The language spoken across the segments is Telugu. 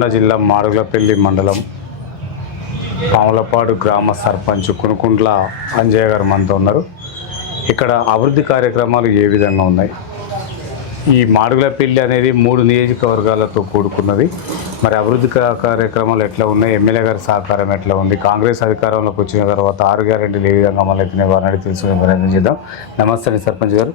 నల్గొండ జిల్లా మాడుగులపల్లి మండలం పాములపాడు గ్రామ సర్పంచ్ కునుకుంట్ల అంజయ్య గారు మనతో ఉన్నారు. ఇక్కడ అభివృద్ధి కార్యక్రమాలు ఏ విధంగా ఉన్నాయి? ఈ మాడుగులపల్లి అనేది 3 నియోజకవర్గాలతో కూడుకున్నది. మరి అభివృద్ధి కార్యక్రమాలు ఎట్లా ఉన్నాయి? ఎమ్మెల్యే గారి సహకారం ఎట్లా ఉంది? కాంగ్రెస్ అధికారంలోకి వచ్చిన తర్వాత 6 గ్యారెంటీలు ఏ విధంగా అమలు అవుతున్నాయి వారిని అడిగి తెలుసుకునే ప్రయత్నం చేద్దాం. నమస్తే సర్పంచ్ గారు.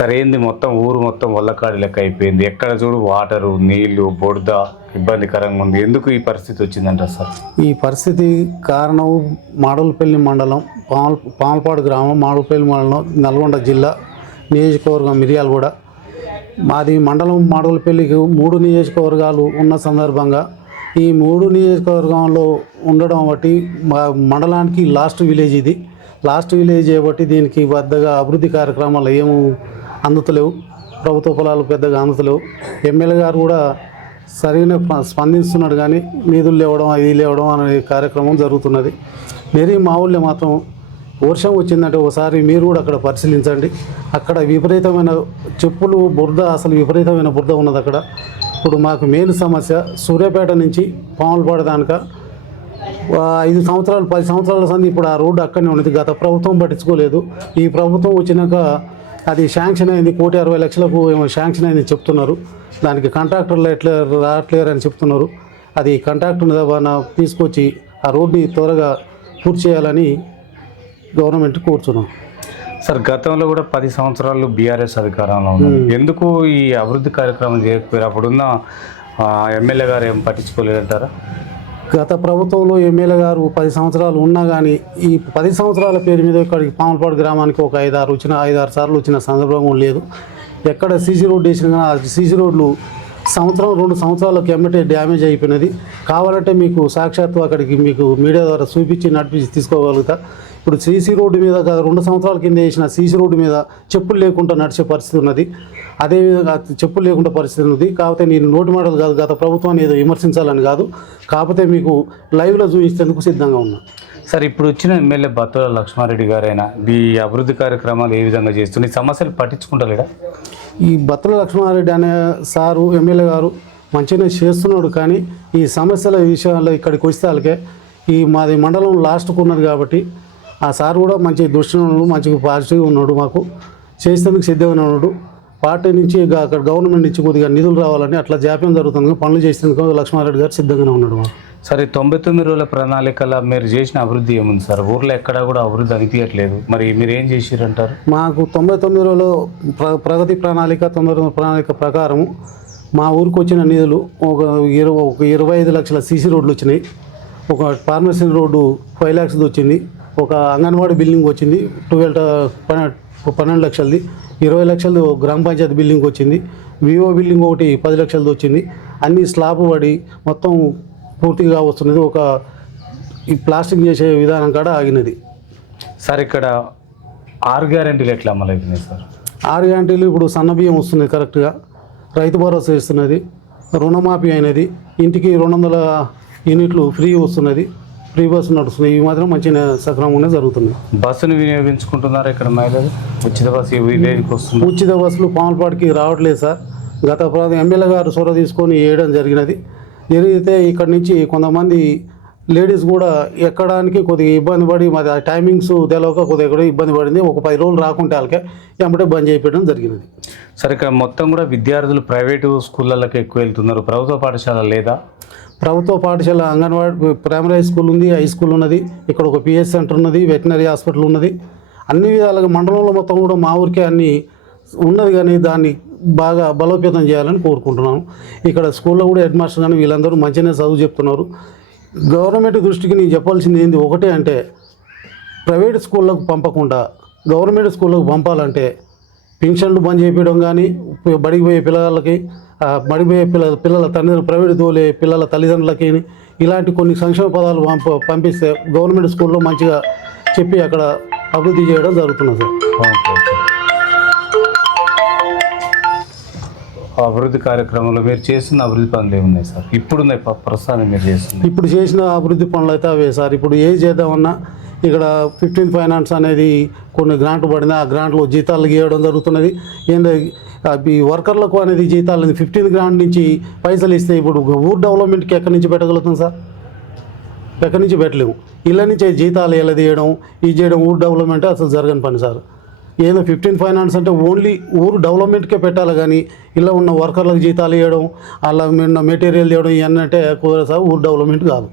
సరైంది మొత్తం ఊరు మొత్తం వల్లకాడి లెక్క అయిపోయింది. ఎక్కడ చూడు వాటరు, నీళ్లు, బొడద ఇబ్బందికరంగా ఉంది. ఎందుకు ఈ పరిస్థితి వచ్చిందంటారు సార్? ఈ పరిస్థితి కారణం మాడుగులపల్లి మండలం పాములపాడు గ్రామం, మాడుగులపల్లి మండలం, నల్గొండ జిల్లా, నియోజకవర్గం మిర్యాలగూడ. మాది మండలం మాడుగులపల్లికి 3 నియోజకవర్గాలు ఉన్న సందర్భంగా ఈ 3 నియోజకవర్గంలో ఉండడం బట్టి మా మండలానికి లాస్ట్ విలేజ్ ఇది. లాస్ట్ విలేజ్ కాబట్టి దీనికి పెద్దగా అభివృద్ధి కార్యక్రమాలు ఏమీ అందుతలేవు. ప్రభుత్వ పొలాలు పెద్దగా అందుతలేవు. ఎమ్మెల్యే గారు కూడా సరైన స్పందిస్తున్నాడు, కానీ నిధులు లేవడం అది లేవడం అనే కార్యక్రమం జరుగుతున్నది. మరి మా ఊళ్ళో మాత్రం వర్షం వచ్చిందంటే ఒకసారి మీరు కూడా అక్కడ పరిశీలించండి. అక్కడ విపరీతమైన చెప్పులు బురద, అసలు విపరీతమైన బురద ఉన్నది అక్కడ. ఇప్పుడు మాకు మెయిన్ సమస్య సూర్యాపేట నుంచి పాములపాడు దానిక 5 సంవత్సరాలు 10 సంవత్సరాల సంది ఇప్పుడు ఆ రోడ్డు అక్కడనే ఉన్నది. గత ప్రభుత్వం పట్టించుకోలేదు. ఈ ప్రభుత్వం వచ్చినాక అది శాంక్షన్ అయింది, 1,60,00,000కు ఏమో శాంక్షన్ అయింది చెప్తున్నారు. దానికి కాంట్రాక్టర్లు ఎట్లా రావట్లేరని చెప్తున్నారు. అది కాంట్రాక్టర్ తీసుకొచ్చి ఆ రోడ్ని త్వరగా పూర్తి చేయాలని గవర్నమెంట్ కోరుతున్నాం. సార్, గతంలో కూడా 10 సంవత్సరాలు బీఆర్ఎస్ అధికారంలో ఉన్నారు. ఎందుకు ఈ అభివృద్ధి కార్యక్రమం చేయకపోయారు? అప్పుడున్న ఎమ్మెల్యే గారు ఏం పట్టించుకోలేదంటారా? గత ప్రభుత్వంలో ఎమ్మెల్యే గారు 10 సంవత్సరాలు ఉన్నా కానీ ఈ 10 సంవత్సరాల పేరు మీద ఇక్కడికి పాములపాడు గ్రామానికి ఒక 5-6 సార్లు వచ్చిన సందర్భం లేదు. ఎక్కడ సీసీ రోడ్డు వేసినా కానీ ఆ సీసీ రోడ్లు 1-2 సంవత్సరాలకు ఎమ్మటే డ్యామేజ్ అయిపోయినది. కావాలంటే మీకు సాక్షాత్తు అక్కడికి మీకు మీడియా ద్వారా చూపించి నడిపించి తీసుకోగలుగుతా. ఇప్పుడు సీసీ రోడ్డు మీద 2 సంవత్సరాల కింద వేసిన సీసీ రోడ్డు మీద చెప్పులు లేకుండా నడిచే పరిస్థితి ఉన్నది. అదేవిధంగా చెప్పులు లేకుండా పరిస్థితి ఉన్నది. కాకపోతే నేను నోటి మాటలు కాదు, గత ప్రభుత్వాన్ని ఏదో విమర్శించాలని కాదు, కాకపోతే మీకు లైవ్లో చూపించేందుకు సిద్ధంగా ఉన్నా. సార్, ఇప్పుడు వచ్చిన ఎమ్మెల్యే బత్తుల లక్ష్మారెడ్డి గారైనా ఈ అభివృద్ధి కార్యక్రమాలు ఏ విధంగా చేస్తున్నాయి? సమస్యలు పట్టించుకుంటలేడా? ఈ బత్తుల లక్ష్మారెడ్డి అనే సారు ఎమ్మెల్యే గారు మంచిగానే చేస్తున్నాడు, కానీ ఈ సమస్యల విషయాల్లో ఇక్కడికి వస్తే వాళ్ళకే ఈ మాది మండలం లాస్ట్కు ఉన్నది కాబట్టి ఆ సార్ కూడా మంచి దృష్టి మంచిగా పాజిటివ్గా ఉన్నాడు. మాకు చేసేందుకు సిద్ధంగా ఉన్నాడు. పార్టీ నుంచి అక్కడ గవర్నమెంట్ నుంచి కొద్దిగా నిధులు రావాలని అట్లా జాప్యం జరుగుతుంది. పనులు చేసేందుకు లక్ష్మారెడ్డి గారు సిద్ధంగానే ఉన్నాడు. మాకు సరే, 99 రోజుల ప్రణాళికల మీరు చేసిన అభివృద్ధి ఏముంది సార్? ఊర్లో ఎక్కడా కూడా అభివృద్ధి అనిపించట్లేదు. మరి మీరు ఏం చేసిరంటారు? మాకు 99 రోజుల ప్రగతి ప్రణాళిక 99 ప్రణాళిక ప్రకారం మా ఊరికి వచ్చిన నిధులు ఒక 25 లక్షల సీసీ రోడ్లు వచ్చినాయి. ఒక ఫార్మసీ రోడ్డు 5 లక్షలు వచ్చింది. ఒక అంగన్వాడీ బిల్డింగ్ వచ్చింది 12 లక్షలది. 20 లక్షలు గ్రామ పంచాయతీ బిల్డింగ్ వచ్చింది. వివో బిల్డింగ్ ఒకటి 10 లక్షలది వచ్చింది. అన్నీ స్లాబ్ పడి మొత్తం పూర్తిగా వస్తున్నది. ఈ ప్లాస్టింగ్ చేసే విధానం కాడ ఆగినది. సార్, ఇక్కడ 6 గ్యారెంటీలు ఎట్లా అమలు అవుతున్నాయి సార్? 6 గ్యారెంటీలు ఇప్పుడు సన్నబియ్యం వస్తుంది కరెక్ట్గా, రైతు భరోసా ఇస్తున్నది, రుణమాఫీ అయినది, ఇంటికి 200 యూనిట్లు ఫ్రీ వస్తున్నది, ఫ్రీ బస్సు నడుస్తుంది. ఇవి మాత్రం మంచిగా సక్రమంగానే జరుగుతుంది. బస్సును వినియోగించుకుంటున్నారు ఇక్కడ మహిళలు? ఉచిత బస్సు విలేజ్కి వస్తుంది. ఉచిత బస్సులు పాములపాడుకి రావట్లేదు సార్. గత ఎమ్మెల్యే గారు చొరవ తీసుకొని వేయడం జరిగితే ఇక్కడ నుంచి కొంతమంది లేడీస్ కూడా ఎక్కడానికి కొద్దిగా ఇబ్బంది పడి మాది ఆ టైమింగ్స్ తెలవక కొద్దిగా కూడా ఇబ్బంది పడింది. ఒక 10 రోజులు రాకుంటే వాళ్ళకే ఎమ్మటే బంద్ చేయడం జరిగినది. సరే, ఇక్కడ మొత్తం కూడా విద్యార్థులు ప్రైవేటు స్కూళ్ళకి ఎక్కువ వెళ్తున్నారు. ప్రభుత్వ పాఠశాల లేదా? ప్రభుత్వ పాఠశాల అంగన్వాడీ ప్రైమరీ స్కూల్ ఉంది, హై స్కూల్ ఉన్నది, ఇక్కడ ఒక పిహెచ్ సెంటర్ ఉన్నది, వెటనరీ హాస్పిటల్ ఉన్నది. అన్ని విధాలుగా మండలంలో మొత్తం కూడా మా ఊరికే అన్నీ ఉన్నది, కానీ దాన్ని బాగా బలోపేతం చేయాలని కోరుకుంటున్నాను. ఇక్కడ స్కూల్లో కూడా హెడ్ మాస్టర్ కానీ వీళ్ళందరూ మంచిగానే చదువు చెప్తున్నారు. గవర్నమెంట్ దృష్టికి నేను చెప్పాల్సింది ఏంది ఒకటే అంటే, ప్రైవేట్ స్కూళ్ళకు పంపకుండా గవర్నమెంట్ స్కూళ్ళకు పంపాలంటే పెన్షన్లు బంద్ చేయడం కానీ, బడికి పోయే పిల్లలకి బడిపోయే పిల్లల తల్లిదండ్రులు ప్రైవేట్ తోలే పిల్లల తల్లిదండ్రులకి ఇలాంటి కొన్ని సంక్షేమ పదాలు పంపిస్తే గవర్నమెంట్ స్కూల్లో మంచిగా చెప్పి అక్కడ అభివృద్ధి చేయడం జరుగుతున్నది సార్. అభివృద్ధి కార్యక్రమంలో మీరు చేస్తున్న అభివృద్ధి పనులు ఏమున్నాయి సార్? ఇప్పుడు ప్రస్తుతానికి మీరు చేస్తున్నారు? ఇప్పుడు చేసిన అభివృద్ధి పనులు అయితే అవే సార్. ఇప్పుడు ఏది చేద్దామన్నా ఇక్కడ 15 ఫైనాన్స్ అనేది కొన్ని గ్రాంట్లు పడింది. ఆ గ్రాంట్లు జీతాలు గీయడం జరుగుతున్నది. ఏంటంటే ఈ వర్కర్లకు అనేది జీతాలు 15 గ్రాంట్ నుంచి పైసలు ఇస్తే ఇప్పుడు ఊరు డెవలప్మెంట్కి ఎక్కడి నుంచి పెట్టగలుగుతాం సార్? ఎక్కడి నుంచి పెట్టలేము. ఇళ్ళ నుంచి జీతాలు ఎలా తీయడం, ఇది చేయడం ఊరు డెవలప్మెంట్ అసలు జరగని పని సార్. ఏదో 15 ఫైనాన్స్ అంటే ఓన్లీ ఊరు డెవలప్మెంట్కే పెట్టాలి, కానీ ఇలా ఉన్న వర్కర్లకు జీతాలు ఇవ్వడం, అలా మెటీరియల్ ఇవ్వడం ఇవన్నీ అంటే కుదరదు సార్. ఊరు డెవలప్మెంట్ కాదు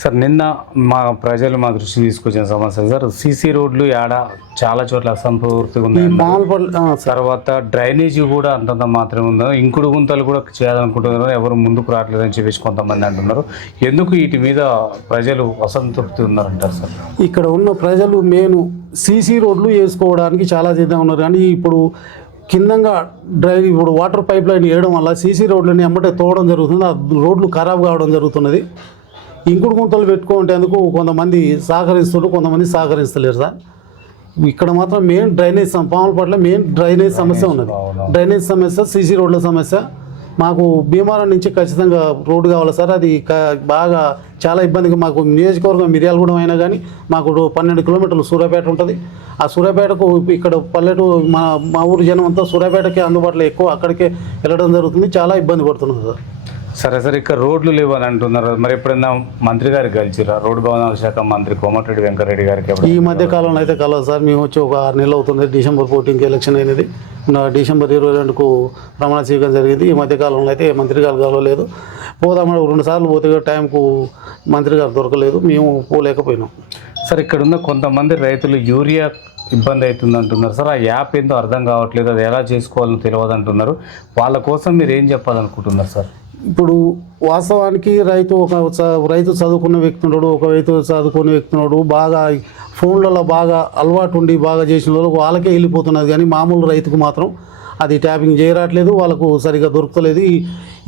సార్. నిన్న మా ప్రజలు మా దృష్టి తీసుకొచ్చిన సమస్య సార్, సీసీ రోడ్లు ఆడ చాలా చోట్ల అసంపూర్తిగా ఉన్నాయి. తర్వాత డ్రైనేజీ కూడా అంతంత మాత్రమే ఉందో, ఇంకుడు గుంతలు కూడా చేయాలనుకుంటున్నారు, ఎవరు ముందుకు రావట్లేదని చెప్పేసి కొంతమంది అంటున్నారు. ఎందుకు వీటి మీద ప్రజలు అసంతృప్తి ఉన్నారంటారు సార్? ఇక్కడ ఉన్న ప్రజలు మెయిన్ సీసీ రోడ్లు వేసుకోవడానికి చాలా సిద్ధంగా ఉన్నారు, కానీ ఇప్పుడు కిందంగా ఇప్పుడు వాటర్ పైప్ లైన్ వేయడం వల్ల సీసీ రోడ్లని ఎమ్మటే తోవడం జరుగుతుంది. ఆ రోడ్లు ఖరాబ్ కావడం జరుగుతున్నది. ఇంకుడు గుంతలు పెట్టుకునేందుకు కొంతమంది సహకరిస్తున్నారు, కొంతమంది సహకరిస్తలేరు సార్. ఇక్కడ మాత్రం మెయిన్ డ్రైనేజ్ పాములపట్ల మెయిన్ డ్రైనేజ్ సమస్య ఉన్నది. డ్రైనేజ్ సమస్య, సీసీ రోడ్ల సమస్య. మాకు భీమవరం నుంచి ఖచ్చితంగా రోడ్డు కావాలి సార్. అది బాగా చాలా ఇబ్బందిగా మాకు నియోజకవర్గం మిర్యాలగూడెం అయినా కానీ మాకు 12 కిలోమీటర్లు సూర్యాపేట ఉంటుంది. ఆ సూర్యాపేటకు ఇక్కడ పల్లెటూరు మా ఊరు జనం అంతా సూర్యాపేటకే అందుబాటులో ఎక్కువ, అక్కడికే వెళ్ళడం జరుగుతుంది. చాలా ఇబ్బంది పడుతున్నారు సార్. సరే సార్, ఇక్కడ రోడ్లు లేవు అని అంటున్నారు. మరి ఎప్పుడైనా మంత్రి గారికి కలిసిరా? రోడ్డు భవనాల శాఖ మంత్రి కోమటిరెడ్డి వెంకటరెడ్డి గారికి ఈ మధ్య కాలంలో అయితే కలదు సార్. మేము వచ్చి ఒక 6 నెలలు అవుతుంది. డిసెంబర్ 14కి ఎలక్షన్ అయినది, డిసెంబర్ 22కు ప్రమాణ స్వీకారం జరిగింది. ఈ మధ్య కాలంలో అయితే మంత్రి గారు కలవలేదు. పోదామని 2 సార్లు పోతే టైంకు మంత్రి గారు దొరకలేదు, మేము పోలేకపోయినాం సార్. ఇక్కడ ఉన్న కొంతమంది రైతులు యూరియా ఇబ్బంది అవుతుంది అంటున్నారు సార్. ఆ యాప్ ఏందో అర్థం కావట్లేదు, అది ఎలా చేసుకోవాలని తెలియదు అంటున్నారు. వాళ్ళ కోసం మీరు ఏం చెప్పాలనుకుంటున్నారు సార్? ఇప్పుడు వాస్తవానికి రైతు చదువుకున్న వ్యక్తి ఉన్నాడు, ఒక రైతు చదువుకునే వ్యక్తి ఉన్నాడు. బాగా ఫోన్లలో బాగా అలవాటు ఉండి బాగా చేసిన వాళ్ళకే వెళ్ళిపోతున్నది, కానీ మామూలు రైతుకు మాత్రం అది ట్యాపింగ్ చేయరాట్లేదు, వాళ్ళకు సరిగా దొరుకుతలేదు.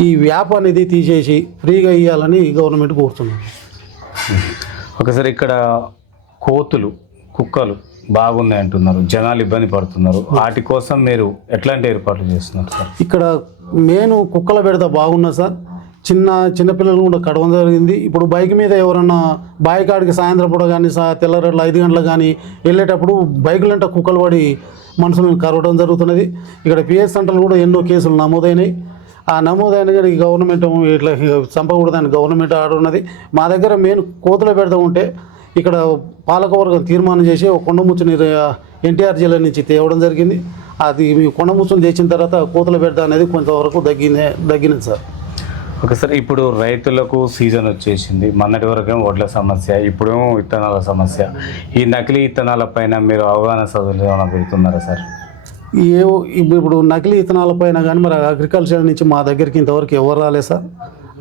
ఈ యాప్ అనేది తీసేసి ఫ్రీగా ఇవ్వాలని గవర్నమెంట్ కోరుతున్నాను. ఒకసారి ఇక్కడ కోతులు, కుక్కలు బాగున్నాయి అంటున్నారు, జనాలు ఇబ్బంది పడుతున్నారు. వాటి కోసం మీరు ఎట్లాంటి ఏర్పాట్లు చేస్తున్నారు సార్? ఇక్కడ మెయిన్ కుక్కల బెడద బాగున్నా సార్. చిన్నపిల్లలు కూడా కడవడం జరిగింది. ఇప్పుడు బైక్ మీద ఎవరన్నా బాయికాడికి సాయంత్రం పూట కానీ తెల్లరేట్ల 5 గంటలకు కానీ వెళ్ళేటప్పుడు బైకులంట కుక్కలు పడి మనుషులను కరవడం జరుగుతున్నది. ఇక్కడ పిఎస్ సెంటర్లు కూడా ఎన్నో కేసులు నమోదైనాయి. ఆ నమోదైన కానీ గవర్నమెంట్ ఇట్లా చంపకూడదని గవర్నమెంట్ ఆర్డర్ ఉన్నది. మా దగ్గర మెయిన్ కోతుల బెడద ఉంటే ఇక్కడ పాలకవర్గం తీర్మానం చేసి ఒక కొండముచ్చుని ఎన్టీఆర్ జిల్లా నుంచి తేవడం జరిగింది. అది కొండముచ్చుని తెచ్చిన తర్వాత కోతుల బెడద అనేది కొంతవరకు తగ్గినది సార్. ఓకే సార్, ఇప్పుడు రైతులకు సీజన్ వచ్చేసింది. మొన్నటి వరకేమో వడ్ల సమస్య, ఇప్పుడేమో విత్తనాల సమస్య. ఈ నకిలీ విత్తనాల పైన మీరు అవగాహన చదువులు ఏమైనా పెడుతున్నారా సార్? ఇప్పుడు నకిలీ విత్తనాల పైన కానీ మరి అగ్రికల్చర్ నుంచి మా దగ్గరికి ఇంతవరకు ఎవరు రాలేదు సార్.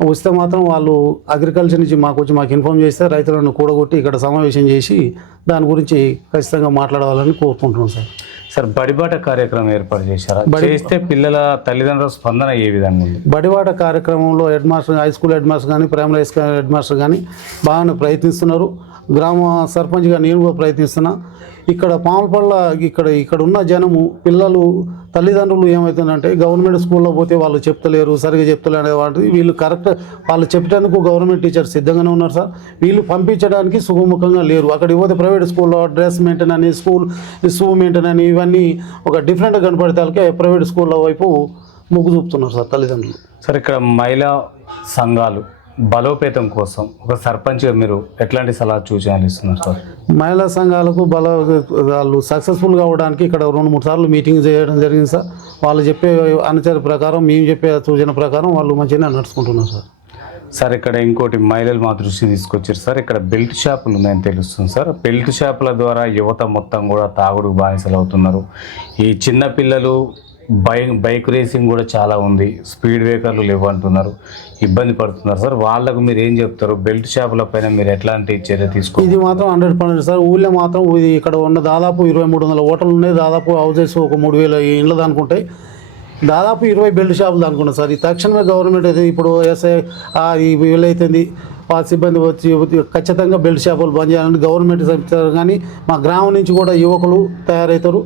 వస్తే మాత్రం వాళ్ళు అగ్రికల్చర్ నుంచి మాకు ఇన్ఫార్మ్ చేస్తే రైతులను కూడగొట్టి ఇక్కడ సమావేశం చేసి దాని గురించి ఖచ్చితంగా మాట్లాడాలని కోరుకుంటున్నాం సార్. సార్, బడిబాట కార్యక్రమం ఏర్పాటు చేశారా? చేస్తే పిల్లల తల్లిదండ్రుల స్పందన ఏ విధంగా ఉంది? బడిబాట కార్యక్రమంలో head master, high school head master కానీ ప్రైమరీ హెడ్ మాస్టర్ కానీ బాగానే ప్రయత్నిస్తున్నారు. గ్రామ సర్పంచ్గా నేను కూడా ప్రయత్నిస్తున్నా. ఇక్కడ పాములపల్ల ఇక్కడ ఉన్న జనము పిల్లలు తల్లిదండ్రులు ఏమవుతుందంటే గవర్నమెంట్ స్కూల్లో పోతే వాళ్ళు చెప్తలేరు, సరిగా చెప్తలేరు అనేవాటి. వీళ్ళు కరెక్ట్ వాళ్ళు చెప్పేందుకు గవర్నమెంట్ టీచర్ సిద్ధంగానే ఉన్నారు సార్. వీళ్ళు పంపించడానికి సుగముఖంగా లేరు. అక్కడికి పోతే ప్రైవేట్ స్కూల్లో డ్రెస్ మెయింటైన్ అని, షూ మెయింటైన్ అని ఇవన్నీ ఒక డిఫరెంట్గా కనపడతాకే ప్రైవేట్ స్కూళ్ళ వైపు మొగ్గు చూపుతున్నారు సార్ తల్లిదండ్రులు. సార్, ఇక్కడ మహిళా సంఘాలు బలోపేతం కోసం ఒక సర్పంచ్గా మీరు ఎట్లాంటి సలహా సూచనలు ఇస్తున్నారు సార్? మహిళా సంఘాలకు వాళ్ళు సక్సెస్ఫుల్ కావడానికి ఇక్కడ 2-3 సార్లు మీటింగ్ చేయడం జరిగింది సార్. వాళ్ళు చెప్పే అనుచర ప్రకారం, మేము చెప్పే సూచన ప్రకారం వాళ్ళు మంచిగా నడుచుకుంటున్నారు సార్. సార్, ఇక్కడ ఇంకోటి మహిళలు మా దృష్టి తీసుకొచ్చారు సార్. ఇక్కడ బెల్ట్ షాపులు ఉన్నాయని తెలుస్తుంది సార్. బెల్ట్ షాపుల ద్వారా యువత మొత్తం కూడా తాగుడు బానిసలు అవుతున్నారు. ఈ చిన్న పిల్లలు బైక్ రేసింగ్ కూడా చాలా ఉంది, స్పీడ్ బ్రేకర్లు లేవు అంటున్నారు, ఇబ్బంది పడుతున్నారు సార్. వాళ్ళకు మీరు ఏం చెప్తారు? బెల్ట్ షాపుల పైన మీరు ఎట్లాంటి చర్య తీసుకో? ఇది మాత్రం 100% సార్. ఊళ్ళో మాత్రం ఇది ఇక్కడ ఉన్న దాదాపు 2300 హోటళ్ళు ఉన్నాయి, దాదాపు హౌజెస్ ఒక 3000 ఇండ్లు అనుకుంటాయి, దాదాపు 20 బెల్ట్ షాపులు అనుకున్నాయి సార్. ఈ తక్షణమే గవర్నమెంట్ అయితే ఇప్పుడు వీళ్ళైతుంది సిబ్బంది వచ్చి ఖచ్చితంగా బెల్ట్ షాపులు బంద్ చేయాలని గవర్నమెంట్ చెప్తారు. కానీ మా గ్రామం నుంచి కూడా యువకులు తయారవుతారు,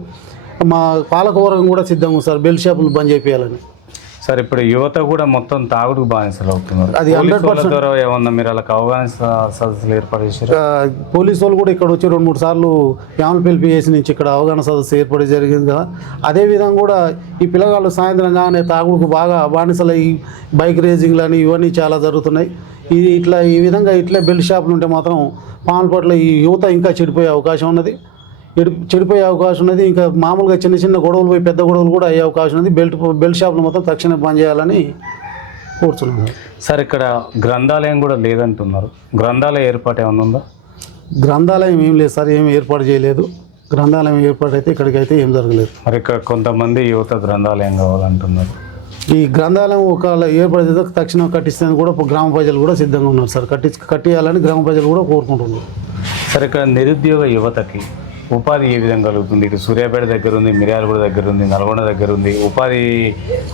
మా పాలకవర్గం కూడా సిద్ధంగా సార్ బెల్ట్ షాపులు బంద్ చేయాలని. సార్ ఇప్పుడు యువత కూడా మొత్తం తాగుడుకు బానిసలు అవుతున్నారు. అది 100% ద్వారా ఏమన్నా మీరు అలా అవగాహన సదస్సులు ఏర్పాటు చేశారు? పోలీసు వాళ్ళు కూడా ఇక్కడ వచ్చి 2-3 సార్లు యామలపల్లి పిఎస్ నుంచి ఇక్కడ అవగాహన సదస్సు ఏర్పడి జరిగింది కదా. అదేవిధంగా కూడా ఈ పిల్లగాళ్ళు సాయంత్రం కానీ తాగుడుకు బాగా బానిసలు ఈ బైక్ రేసింగ్లు అని ఇవన్నీ చాలా జరుగుతున్నాయి. ఇది ఈ విధంగా ఇట్లా బెల్ట్ షాపులు ఉంటే మాత్రం పాములపట్ల ఈ యువత ఇంకా చెడిపోయే అవకాశం ఉన్నది. ఇంకా మామూలుగా చిన్న చిన్న గొడవలు పోయి పెద్ద గొడవలు కూడా అయ్యే అవకాశం ఉంది. బెల్ట్ షాపులు మొత్తం తక్షణం బంద్ చేయాలని కోరుతున్నాను. సార్ ఇక్కడ గ్రంథాలయం కూడా లేదంటున్నారు. గ్రంథాలయ ఏర్పాటు ఏమైనా ఉందా? గ్రంథాలయం ఏం లేదు సార్, ఏం ఏర్పాటు చేయలేదు. గ్రంథాలయం ఏర్పాటు అయితే ఇక్కడికైతే ఏం జరగలేదు. మరి ఇక్కడ కొంతమంది యువత గ్రంథాలయం కావాలంటున్నారు. ఈ గ్రంథాలయం ఒకవేళ ఏర్పడితే తక్షణం కట్టిస్తాను కూడా గ్రామ ప్రజలు కూడా సిద్ధంగా ఉన్నారు సార్. కట్టియాలని గ్రామ ప్రజలు కూడా కోరుకుంటున్నారు. సార్ ఇక్కడ నిరుద్యోగ యువతకి ఉపాధి ఏ విధంగా కలుగుతుంది? ఇటు సూర్యాపేట దగ్గర ఉంది, మిర్యాలగూడ దగ్గర ఉంది, నల్గొండ దగ్గర ఉంది. ఉపాధి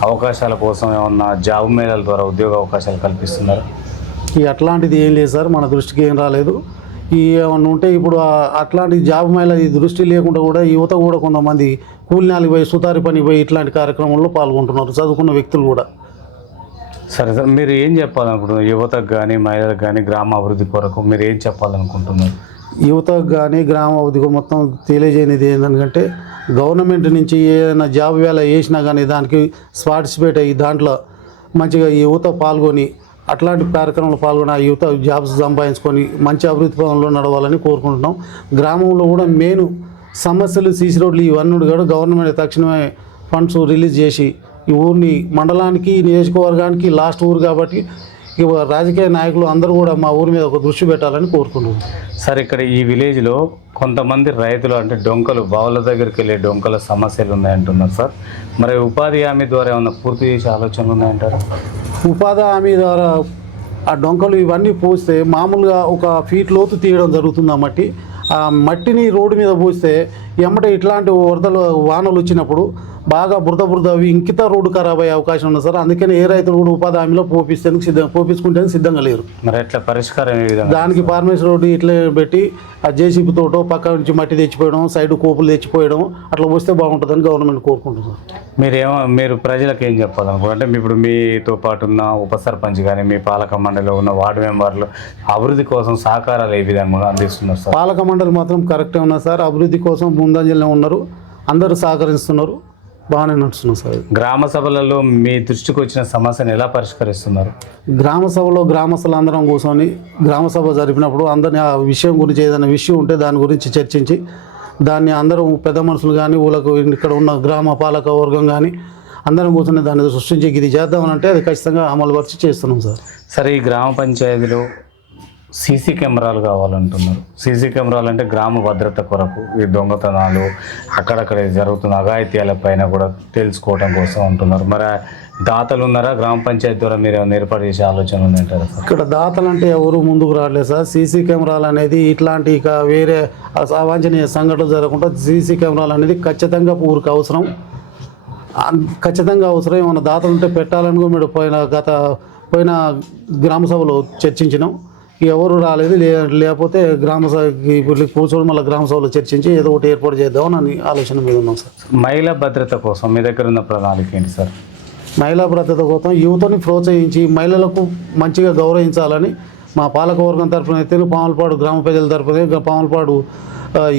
అవకాశాల కోసం ఏమన్నా జాబ్ మేళాల ద్వారా ఉద్యోగ అవకాశాలు కల్పిస్తున్నారు? అట్లాంటిది ఏం లేదు సార్, మన దృష్టికి ఏం రాలేదు. ఏమన్నా ఉంటే ఇప్పుడు అట్లాంటి జాబ్ మేళ ఈ దృష్టి లేకుండా కూడా యువత కూడా కొంతమంది కూలినాలికి పోయి సుతారి పని పోయి ఇట్లాంటి కార్యక్రమంలో పాల్గొంటున్నారు, చదువుకున్న వ్యక్తులు కూడా. సరే సార్, మీరు ఏం చెప్పాలనుకుంటున్నారు? యువతకు కానీ మహిళలకు కానీ గ్రామ అభివృద్ధి కొరకు మీరు ఏం చెప్పాలనుకుంటున్నారు? యువతకు కానీ గ్రామ అభివృద్ధికి మొత్తం తెలియజేయనిది ఏంటంటే గవర్నమెంట్ నుంచి ఏదైనా జాబ్ వేళ వేసినా కానీ దానికి పార్టిసిపేట్ అయ్యి దాంట్లో మంచిగా యువత పాల్గొని అట్లాంటి కార్యక్రమంలో పాల్గొని ఆ యువత జాబ్స్ సంపాదించుకొని మంచి అభివృద్ధి పనుల్లో నడవాలని కోరుకుంటున్నాం. గ్రామంలో కూడా మెయిన్ సమస్యలు సీసీ రోడ్లు ఇవన్నీ కూడా గవర్నమెంట్ తక్షణమే ఫండ్స్ రిలీజ్ చేసి ఈ ఊరిని మండలానికి నియోజకవర్గానికి లాస్ట్ ఊరు కాబట్టి రాజకీయ నాయకులు అందరూ కూడా మా ఊరి మీద ఒక దృష్టి పెట్టాలని కోరుకుంటున్నాం. సార్ ఇక్కడ ఈ విలేజ్లో కొంతమంది రైతులు అంటే డొంకలు బావుల దగ్గరికి వెళ్ళే డొంకల సమస్యలు ఉన్నాయంటున్నారు సార్. మరి ఉపాధి హామీ ద్వారా ఏమన్నా పూర్తి చేసే ఆలోచనలు ఉన్నాయంటారు? ఉపాధి హామీ ద్వారా ఆ డొంకలు ఇవన్నీ పోస్తే మామూలుగా 1 ఫీట్ లోతు తీయడం జరుగుతుంది. ఆ మట్టిని రోడ్డు మీద పోస్తే ఎమ్మటే ఇట్లాంటి వరదలు వానలు వచ్చినప్పుడు బాగా బురద అవి ఇంకిత రోడ్డు ఖరాబ్ అయ్యే అవకాశం ఉంది సార్. అందుకని ఏ రైతులు కూడా ఉపాధి హామీలో పోపించుకుంటే సిద్ధంగా లేరు. మరి ఎట్లా పరిష్కారం ఏ విధంగా? దానికి ఫార్మేషన్ రోడ్డు ఇట్లా పెట్టి ఆ జేసీబీ తోటో పక్క నుంచి మట్టి తెచ్చిపోయడం, సైడ్ కోపులు తెచ్చిపోయడం అట్లా వస్తే బాగుంటుందని గవర్నమెంట్ కోరుకుంటున్నారు. మీరు ప్రజలకు ఏం చెప్పాలనుకో అంటే ఇప్పుడు మీతో పాటు ఉన్న ఉప సర్పంచ్ కానీ మీ పాలక మండలిలో ఉన్న వార్డు మెంబర్లు అభివృద్ధి కోసం సహకారాలు ఏ విధంగా అందిస్తున్నారు సార్? పాలక మండలి మాత్రం కరెక్టే ఉన్నారు సార్, అభివృద్ధి కోసం ముందంజలో ఉన్నారు, అందరూ సహకరిస్తున్నారు, బాగానే నడుస్తున్నారు సార్. గ్రామ సభలలో మీ దృష్టికి వచ్చిన సమస్యను ఎలా పరిష్కరిస్తున్నారు? గ్రామ సభలో గ్రామస్తులు అందరం కూర్చొని గ్రామ సభ జరిపినప్పుడు అందరినీ ఆ విషయం గురించి ఏదైనా విషయం ఉంటే దాని గురించి చర్చించి దాన్ని అందరం పెద్ద మనుషులు కానీ ఊళ్ళకు ఇక్కడ ఉన్న గ్రామ పాలక వర్గం కానీ అందరం కూర్చొని దాన్ని సృష్టించి ఇది చేద్దామని అంటే అది ఖచ్చితంగా అమలుపరిచి చేస్తున్నాం సార్. సరే, ఈ గ్రామ పంచాయతీలో సీసీ కెమెరాలు కావాలంటున్నారు. సీసీ కెమెరాలు అంటే గ్రామ భద్రత కొరకు ఈ దొంగతనాలు అక్కడక్కడ జరుగుతున్న అఘాయిత్యాల పైన కూడా తెలుసుకోవడం కోసం అంటున్నారు. మరి దాతలు ఉన్నారా? గ్రామ పంచాయతీ ద్వారా మీరు ఏమైనా ఏర్పాటు చేసే ఆలోచన ఉందంటారా సార్? ఇక్కడ దాతలు అంటే ఎవరు ముందుకు రావట్లేదు సార్. సీసీ కెమెరాలు అనేది ఇట్లాంటి ఇక వేరే అవాంఛనీయ సంఘటనలు జరగకుండా సీసీ కెమెరాలు అనేది ఖచ్చితంగా ఊరికి అవసరం, ఏమైనా దాతలు ఉంటే పెట్టాలని కూడా మీరు పోయిన గ్రామ సభలో చర్చించినాం. ఎవరు రాలేదు, లేకపోతే గ్రామ సభకి కూర్చొని మళ్ళీ గ్రామ సభలో చర్చించి ఏదో ఒకటి ఏర్పాటు చేద్దామని ఆలోచన మీద ఉన్నాం సార్. మహిళా భద్రత కోసం మీ దగ్గర ఉన్న ప్రణాళిక ఏంటి సార్? మహిళా భద్రత కోసం యువతని ప్రోత్సహించి మహిళలకు మంచిగా గౌరవించాలని మా పాలకవర్గం తరఫున అయితే పాములపాడు గ్రామ ప్రజల తరఫున పాములపాడు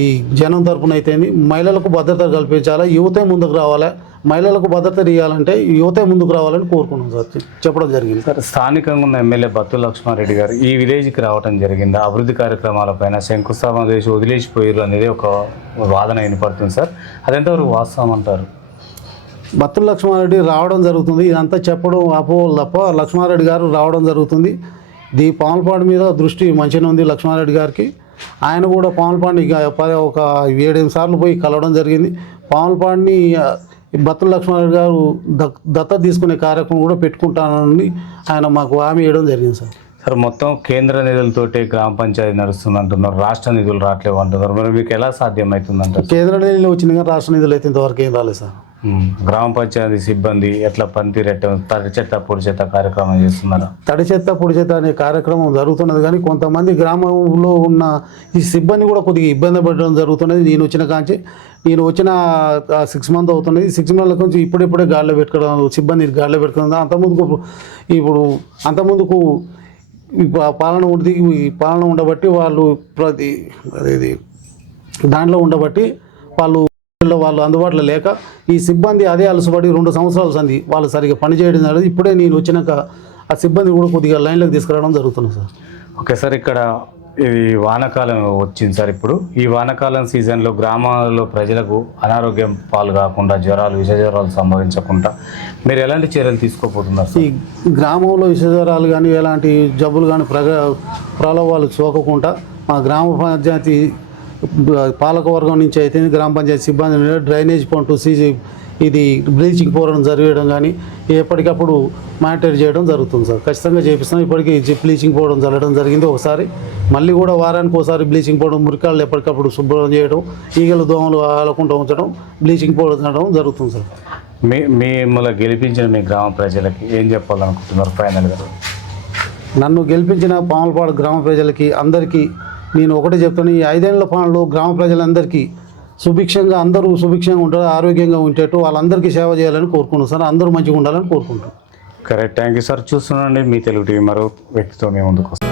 ఈ జనం తరఫున అయితే మహిళలకు భద్రత కల్పించాలి, యువతే ముందుకు రావాలి. మహిళలకు భద్రత ఇవ్వాలంటే యువతే ముందుకు రావాలని కోరుకున్నాం సార్, చెప్పడం జరిగింది. సార్, స్థానికంగా ఉన్న ఎమ్మెల్యే బత్తుల లక్ష్మారెడ్డి గారు ఈ విలేజ్కి రావడం జరిగింది. అభివృద్ధి కార్యక్రమాలపైన శంకుస్థాపన చేసి వదిలేసిపోయారు అనేది ఒక వాదన వినపడుతుంది సార్. అదెంతవరకు వాస్తవం అంటారు? బత్తుల లక్ష్మారెడ్డి రావడం జరుగుతుంది, ఇదంతా చెప్పడం అపోహలు తప్ప లక్ష్మారెడ్డి గారు రావడం జరుగుతుంది. పాములపాడు మీద దృష్టి మంచిగా ఉంది లక్ష్మారెడ్డి గారికి. ఆయన కూడా పాములపాడుని ఒక 7-8 సార్లు పోయి కలవడం జరిగింది. పాములపాడుని బత్తుల లక్ష్మారెడ్డి గారు దత్తత తీసుకునే కార్యక్రమం కూడా పెట్టుకుంటానని ఆయన మాకు హామీ ఇవ్వడం జరిగింది సార్. సార్, మొత్తం కేంద్ర నిధులతోటి గ్రామ పంచాయతీ నడుస్తుంది అంటున్నారు, రాష్ట్ర నిధులు రావట్లేవు అంటున్నారు. మరి మీకు ఎలా సాధ్యమవుతుంది అంటారు? కేంద్ర నిధులు వచ్చింది కానీ రాష్ట్ర నిధులు అయితే ఇంతవరకు ఏం రాలేదు సార్. గ్రామ పంచాయతీ సిబ్బంది ఎట్లా పనితీరట్టం తడి చెత్త పొడి చెత్త కార్యక్రమం చేస్తున్నారా? తడి చెత్త పొడి చెత్త అనే కార్యక్రమం జరుగుతున్నది, కానీ కొంతమంది గ్రామంలో ఉన్న ఈ సిబ్బంది కూడా కొద్దిగా ఇబ్బంది పడడం జరుగుతున్నది. నేను వచ్చిన 6 months అవుతున్నది. 6 months నుంచి ఇప్పుడిప్పుడే గాల్లో పెట్టుకోవడం, సిబ్బంది గాల్లో పెట్టుకున్నది. అంతకుముందుకు పాలన ఉండబట్టి వాళ్ళు దాంట్లో ఉండబట్టి వాళ్ళు అందుబాటులో లేక ఈ సిబ్బంది అదే అలసిపడి 2 సంవత్సరాలు సంది వాళ్ళు సరిగ్గా పనిచేయడం జరిగింది. ఇప్పుడే నేను వచ్చినాక ఆ సిబ్బంది కూడా కొద్దిగా లైన్లోకి తీసుకురావడం జరుగుతుంది సార్. ఓకే సార్, ఇక్కడ ఇది వానాకాలం వచ్చింది సార్. ఇప్పుడు ఈ వానాకాలం సీజన్లో గ్రామాలలో ప్రజలకు అనారోగ్యం పాలు కాకుండా జ్వరాలు విష జ్వరాలు సంభవించకుండా మీరు ఎలాంటి చర్యలు తీసుకోబోతున్నారు? ఈ గ్రామంలో విష జ్వరాలు కానీ ఎలాంటి జబ్బులు కానీ ప్రలోభాలు సోకకుండా మా గ్రామ పంచాయతీ పాలకవర్గం నుంచి అయితే గ్రామ పంచాయతీ సిబ్బంది డ్రైనేజ్ పంపు ఇది బ్లీచింగ్ పౌడర్ జరగడం కానీ ఎప్పటికప్పుడు మానిటర్ చేయడం జరుగుతుంది సార్. ఖచ్చితంగా చేపిస్తాం. ఇప్పటికీ బ్లీచింగ్ పౌడర్ చల్లడం జరిగింది ఒకసారి, మళ్ళీ కూడా వారానికి ఒకసారి బ్లీచింగ్ పౌడర్ మురికాళ్ళు ఎప్పటికప్పుడు శుభ్రం చేయడం, ఈగలు దోమలు ఆలకుండా ఉంచడం, బ్లీచింగ్ పౌడర్ చల్లడం జరుగుతుంది సార్. మిమ్మల్ని గెలిపించిన మీ గ్రామ ప్రజలకి ఏం చెప్పాలనుకుంటున్నారు ఫైనల్గా? నన్ను గెలిపించిన పాములపాడు గ్రామ ప్రజలకి అందరికీ నేను ఒకటే చెప్తాను, ఈ 5 ఏళ్ల పాలనలో గ్రామ ప్రజలందరికీ అందరూ సుభిక్షంగా ఉంటారు, ఆరోగ్యంగా ఉండేట్టు వాళ్ళందరికీ సేవ చేయాలని కోరుకుంటున్నాను సార్. అందరూ మంచిగా ఉండాలని కోరుకుంటున్నాను. Correct, thank you sir. చూస్తున్నాండి మీ తెలుగు టీవీ మరో వ్యక్తితో మేము ముందుకు వస్తాం.